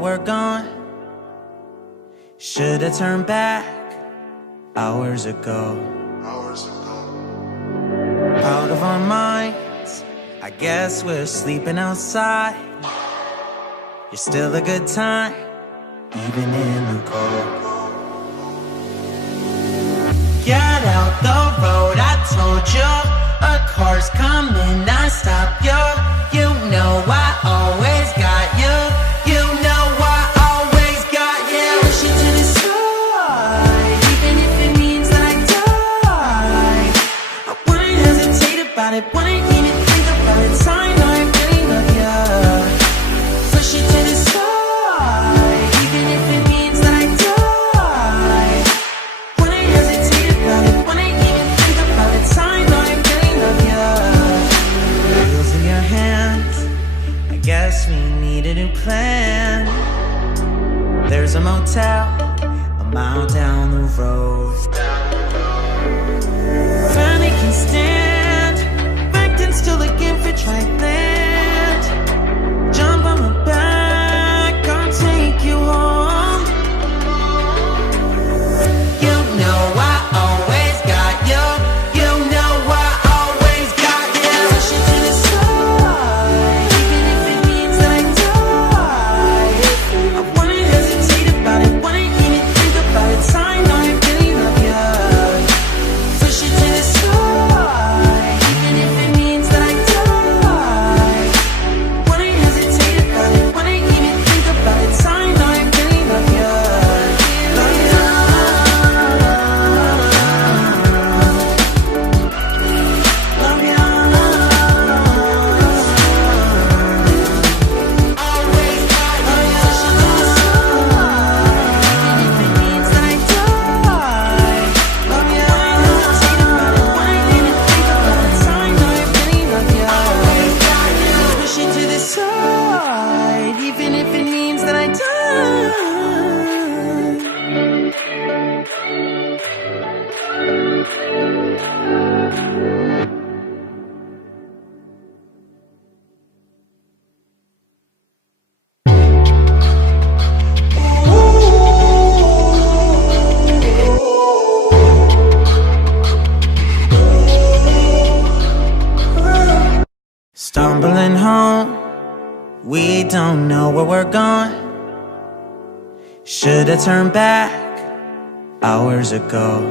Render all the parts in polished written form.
we're gone. Should've turned back hours ago. Out of our minds, I guess we're sleeping outside. You're still a good time, even in the cold. Get out the road, I told you. A car's coming, I stop you. You know I always got you. You know I always got you. Push you to the side, even if it means that I die. I wouldn't hesitate about it, wouldn't even think about it. I know I really love you. Push you to the side, even if it means that I die. Wouldn't hesitate about it, wouldn't even think about it. I know I really love you. Wheels in your hands, I guess we need a new plan. There's a motel a mile down the road. Finally can stand, backed and still looking for dry land. Jump on my back, I'll take you home. You know I always got you. You know I always got you. Push you to the side, even if it means that I die. I wouldn't hesitate about it, wouldn't even think about it. I know I really love you. Push you to the side, even if it means that I die. Wouldn't hesitate about it, wouldn't even think about it. I know I really love you. Love you. Love you. Always got you. Push you to the side, even if it means that I die. Love you. Wouldn't hesitate about it, wouldn't even think about it. I know I really love you. Always got you. Push you to the side, even if it means that I die. Stumbling home, we don't know where we're going. Should've turned back hours ago.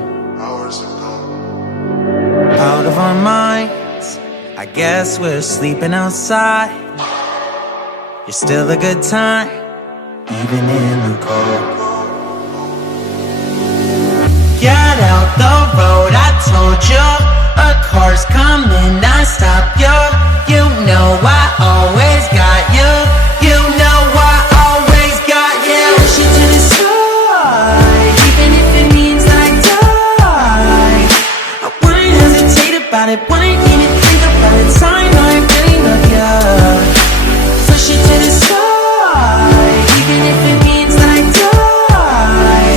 Out of our minds, I guess we're sleeping outside. You're still a good time, even in the cold. Get out the road, I told you. A car's coming, I stop you. You know I always got you. You know I always got you. Push you to the side, even if it means that I die. I wouldn't hesitate about it, wouldn't even think about it. I know I really love you. Push you to the side, even if it means that I die.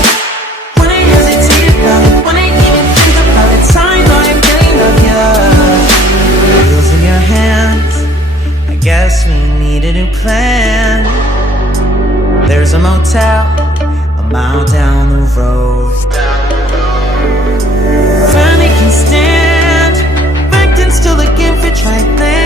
Wouldn't hesitate about it, wouldn't even think about it. I know I really love you. Wheels in your hands, I guess we need a new plan. There's a motel a mile down the road. Finally can stand, backed and still looking for dry land.